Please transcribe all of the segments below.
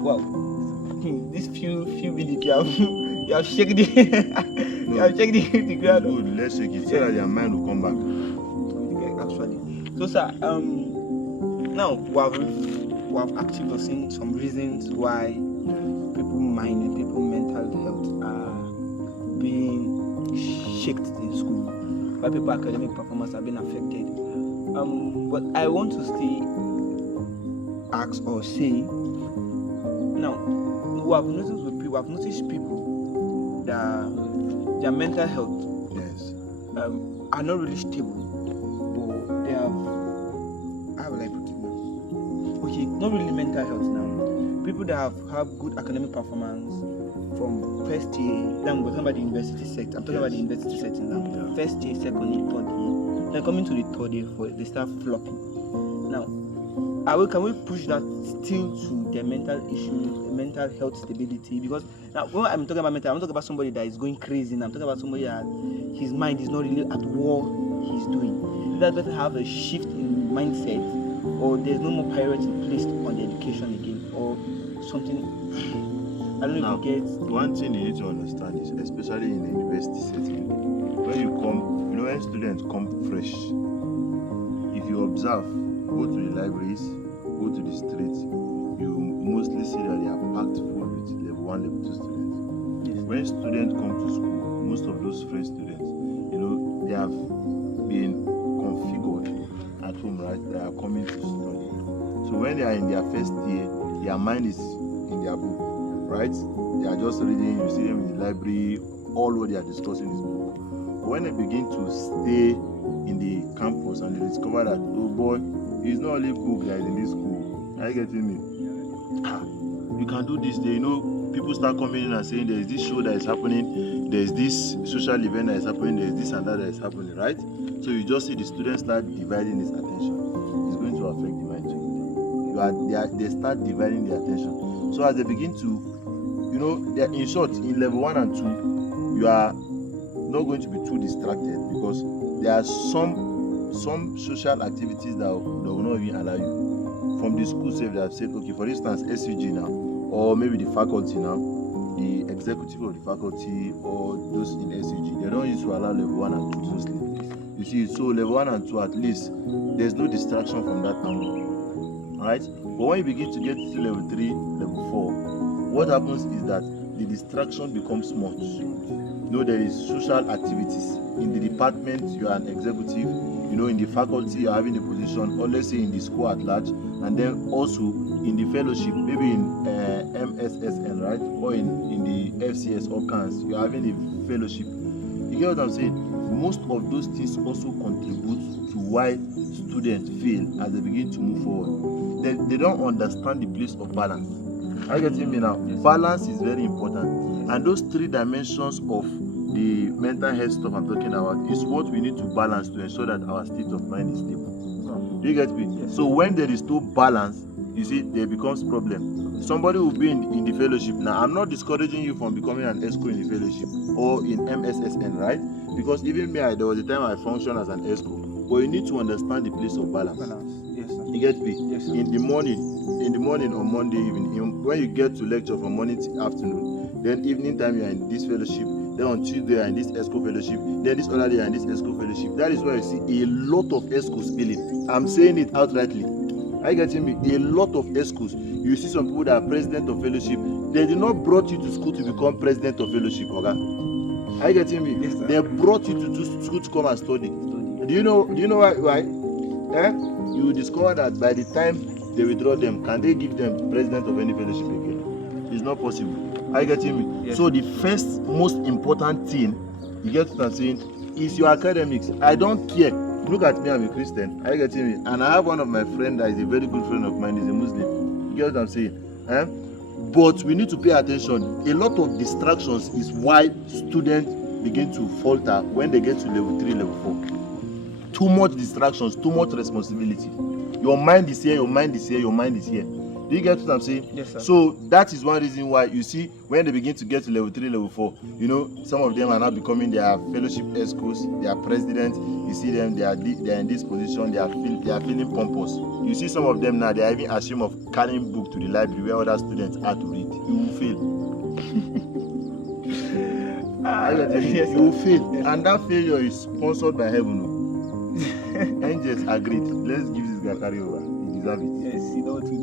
wow, these few minutes you have shaken the you have shaken the ground. Good, let's shake it so that their mind will come back. Actually, so sir, now we have actually seen some reasons why people's mind and people's mental health are being shaked in school, why people's academic performance are being affected. But I want to still ask or say, now we have noticed people that their mental health Yes. are not really stable, but they have, how will I put it now? Okay, not really mental health now. People that have good academic performance from first year, then we're talking about the university sector. I'm talking about the university setting now. Yeah. First year, second year, third year. Then coming to the third year, they start flopping. Now, can we push that still to their mental issue, mental health stability? Because now when I'm talking about mental, I'm not talking about somebody that is going crazy. Now I'm talking about somebody that his mind is not really at what he's doing. That better have a shift in mindset, or there's no more priority placed on the education again, or something. I don't know if you get. One thing you need to understand is, especially in a university setting, when you come, when students come fresh, if you observe, go to the libraries, go to the streets, you mostly see that they are packed full with level 1, level 2 students. Yes. When students come to school, most of those fresh students, they have been configured at home, right? They are coming to study. So when they are in their first year, their mind is in their book, right? They are just reading, you see them in the library, all what they are discussing is book. But when they begin to stay in the campus and they discover that, oh boy, it's not only book that is in this school. Are you getting me? You can do this. People start coming in and saying there is this show that is happening, there is this social event that is happening, there is this and that is happening, right? So you just see the students start dividing his attention. It's going to affect the mind too. They start dividing their attention. So as they begin to, in short, in level 1 and 2, you are not going to be too distracted because there are some social activities that will not even allow you. From the school self, they have said, okay, for instance, SUG now, or maybe the faculty now, the executive of the faculty or those in SUG, they don't used to allow level 1 and 2 to sleep. You see, so level 1 and 2, at least, there's no distraction from that angle. Alright? But when you begin to get to level 3, level 4, what happens is that the distraction becomes much. There is social activities. In the department, you are an executive. In the faculty, you're having a position, or let's say in the school at large, and then also in the fellowship, maybe in MSSN, right? Or in the FCS or CANS, you're having a fellowship. You get what I'm saying? Most of those things also contribute to why students fail as they begin to move forward. They don't understand the place of balance. Are you getting me now? Yes. Balance is very important. Yes. And those 3 dimensions of the mental health stuff I'm talking about is what we need to balance to ensure that our state of mind is stable. Do you get me? Yes. So when there is no balance, you see, there becomes problem. Somebody will be in the fellowship. Now, I'm not discouraging you from becoming an ESCO in the fellowship or in MSSN, right? Because even me, there was a time I functioned as an ESCO. But you need to understand the place of balance. Yes, sir. You get me? Yes, sir. In the morning or Monday evening, when you get to lecture from morning to afternoon, then evening time you are in this fellowship, then on Tuesday you are in this ESCO fellowship, then this other day you are in this ESCO fellowship. That is why you see a lot of ESCOs failing. I'm saying it outrightly. Are you getting me? A lot of ESCOs. You see some people that are president of fellowship, they did not brought you to school to become president of fellowship, okay? Are you getting me? Yes, sir. They brought you to school to come and study. Do you know why? You will discover that by the time they withdraw them, can they give them president of any fellowship again? It's not possible. Are you getting me? Yes. So the first most important thing, you get what I'm saying, is your academics. I don't care. Look at me, I'm a Christian. Are you getting me? And I have one of my friends that is a very good friend of mine, he's a Muslim. You get what I'm saying? But we need to pay attention. A lot of distractions is why students begin to falter when they get to level 3, level 4. Too much distractions, too much responsibility. Your mind is here, your mind is here, your mind is here. Do you get what I'm saying? Yes, sir. So that is one reason why you see when they begin to get to level 3, level 4, you know, some of them are now becoming their fellowship escorts, their president. You see them, they are in this position, they are feeling pompous. You see some of them now, they are even ashamed of carrying book to the library where other students are to read. You will fail. Yes, you will fail. Yes, and that failure is sponsored by heaven. Angels agreed. Let's give this guy carry over. He deserves it. Yes, you know what to do.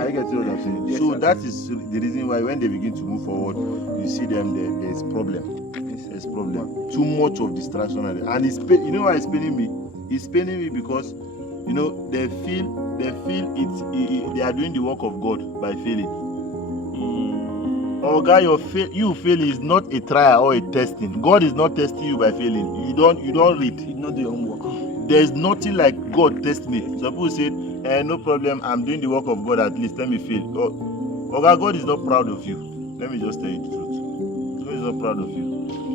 I get what I'm saying. Yes, so sir. that is the reason why when they begin to move forward, you see them there's problem. Yes, There's problem. Too much of distraction, and you know why it's paining me? It's paining me because you know they feel they are doing the work of God by failing. Oh God, you failing is not a trial or a testing. God is not testing you by failing. You don't read. You not do your homework. There's nothing like God test me. Some people say, no problem, I'm doing the work of God, at least let me fail. God is not proud of you. Let me just tell you the truth. God is not proud of you.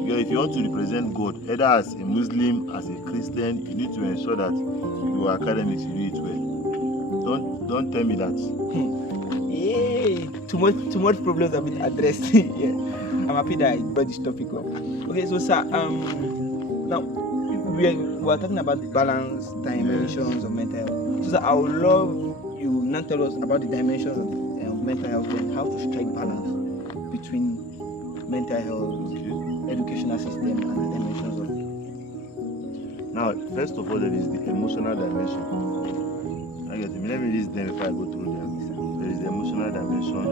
Because if you want to represent God, either as a Muslim, as a Christian, you need to ensure that your academics, you do it well. Don't tell me that. Yay! Too much problems have been addressed. Yeah. I'm happy that I brought this topic up. Okay, so sir, now we are talking about the balance dimensions of mental health. So sir, I would love you now tell us about the dimensions of mental health and how to strike balance between mental health, educational system, and the dimensions of it. Now, first of all, there is the emotional dimension. Let me list them before I go through them. There is the emotional dimension,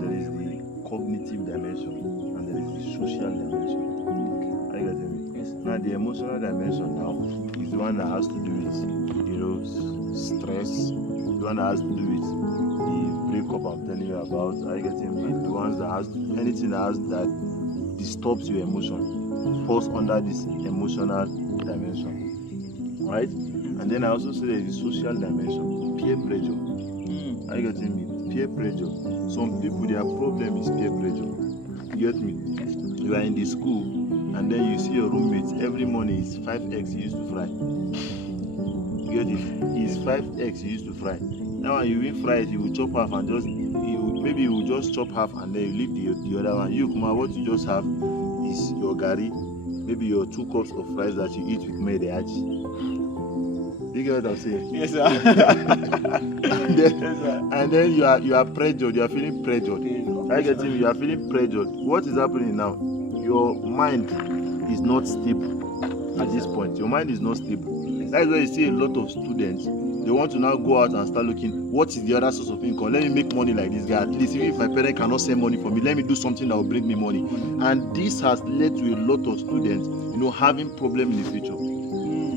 there is the cognitive dimension, and there is the social dimension. Yes. Now, the emotional dimension now is the one that has to do with, stress, the one that has to do with the breakup I'm telling you about. The ones that has anything that disturbs your emotion falls under this emotional dimension, right? And then I also say there is the social dimension, peer pressure. Are you getting me? Peer pressure. Some people, their problem is peer pressure. You get me? You are in the school and then you see your roommates every morning is 5x he used to fry. You get it? It's 5x he used to fry. Now when you will fry it, he will chop half and maybe he will just chop half and then you leave the other one. You come out, what you just have is your gari, maybe your 2 cups of rice that you eat with medeachi. You get what I'm saying? Yes, sir. and then you are pressured. You are feeling pressured. I get you. You are feeling pressured. What is happening now? Your mind is not stable at this point. Your mind is not stable. That's why you see a lot of students. They want to now go out and start looking. What is the other source of income? Let me make money like this guy. At least even if my parent cannot send money for me, let me do something that will bring me money. And this has led to a lot of students, having problems in the future.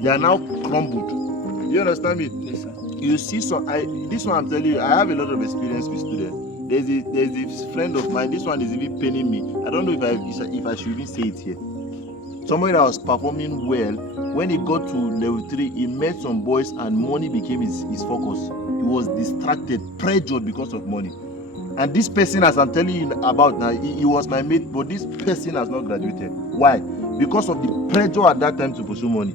They are now crumbled. You understand me? Yes, sir. You see, this one I'm telling you, I have a lot of experience with students. There's a friend of mine. This one is even paining me. I don't know if I should even say it here. Somebody that was performing well, when he got to level 3, he met some boys and money became his focus. He was distracted, pressured because of money. And this person, as I'm telling you about now, he was my mate, but this person has not graduated. Why? Because of the pressure at that time to pursue money.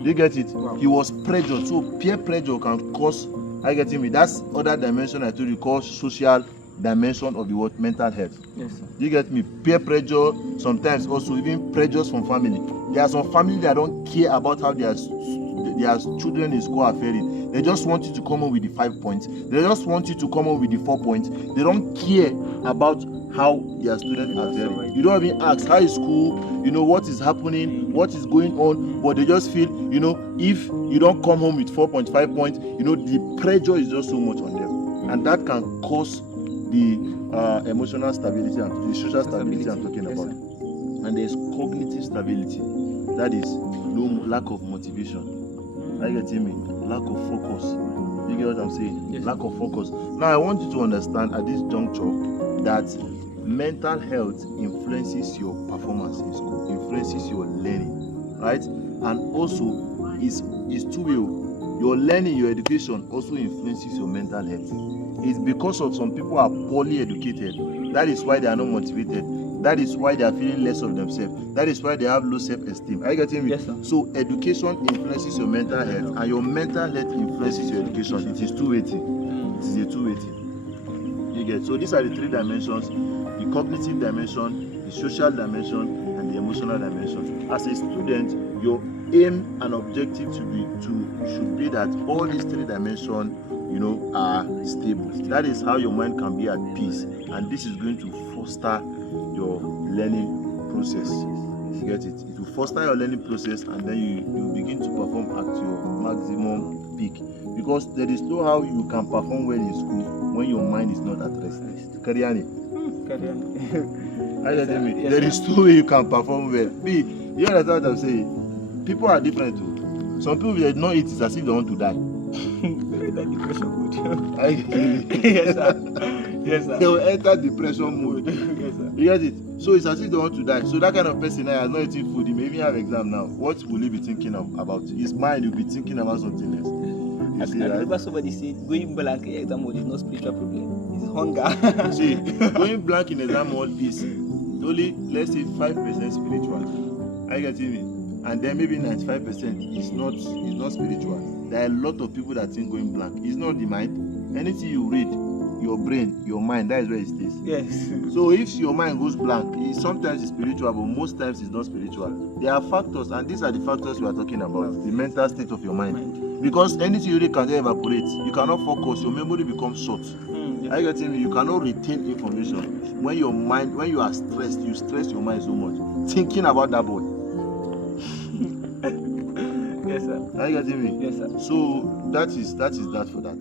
Do you get it? Wow. He was pressured. So peer pressure can cause, that's other dimension I told you called social dimension of the word mental health. Yes, sir. Do you get me? Peer pressure, sometimes also even pressures from family. There are some family that don't care about how their children in school are faring. They just want you to come up with the 5 points. They just want you to come up with the 4 points. They don't care about how their students are faring. You don't even ask how is school, what is happening, what is going on, but they just feel, if you don't come home with 4.5 points, the pressure is just so much on them. And that can cause the emotional stability and the social stability I'm talking about. And there's cognitive stability. That is lack of motivation. Are you getting me? Lack of focus. You get what I'm saying? Yes. Lack of focus. Now I want you to understand at this juncture that mental health influences your performance in school, influences your learning, right? And also is two-way. Your learning, your education also influences your mental health. It's because of some people are poorly educated. That is why they are not motivated. That is why they are feeling less of themselves. That is why they have low self-esteem. Are you getting me? Yes, sir. So education influences your mental health, and your mental health influences your education. It is two-way thing. It is a two-way thing. You get, so these are the 3 dimensions: the cognitive dimension, the social dimension, and the emotional dimension. As a student, your aim and objective should be that all these 3 dimensions, you know, are stable. That is how your mind can be at peace, and this is going to foster your learning process. You get it? It will foster your learning process, and then you begin to perform at your maximum peak. Because there is no how you can perform well in school when your mind is not at rest. Kariani. I tell me, Yes, there is no way you can perform well. You understand what I'm saying? People are different too. Some people they not eat is as if they want to die. That depression mode. Yes, sir. Yes, sir. They will enter depression mode. Yes, sir. You get it? So it's as if they want to die. So that kind of person now has not eating food. He may even have exam now. What will he be thinking about? His mind will be thinking about something else. I remember somebody said going blank in exam mode is not spiritual problem. It's hunger. See, going blank in exam mode is only, let's say, 5% spiritual. Are you getting me? And then maybe 95% is not spiritual. There are a lot of people that think going blank. It's not the mind. Anything you read, your brain, your mind, that is where it stays. Yes. So if your mind goes blank, sometimes it's spiritual, but most times it's not spiritual. There are factors, and these are the factors we are talking about, the mental state of your mind. Because anything you read can evaporate. You cannot focus, your memory becomes short. Yeah. Are you getting me? You cannot retain information. When you are stressed, you stress your mind so much. Thinking about that boy. Yes, sir. Are you getting me? Yes, sir. So that is that for that.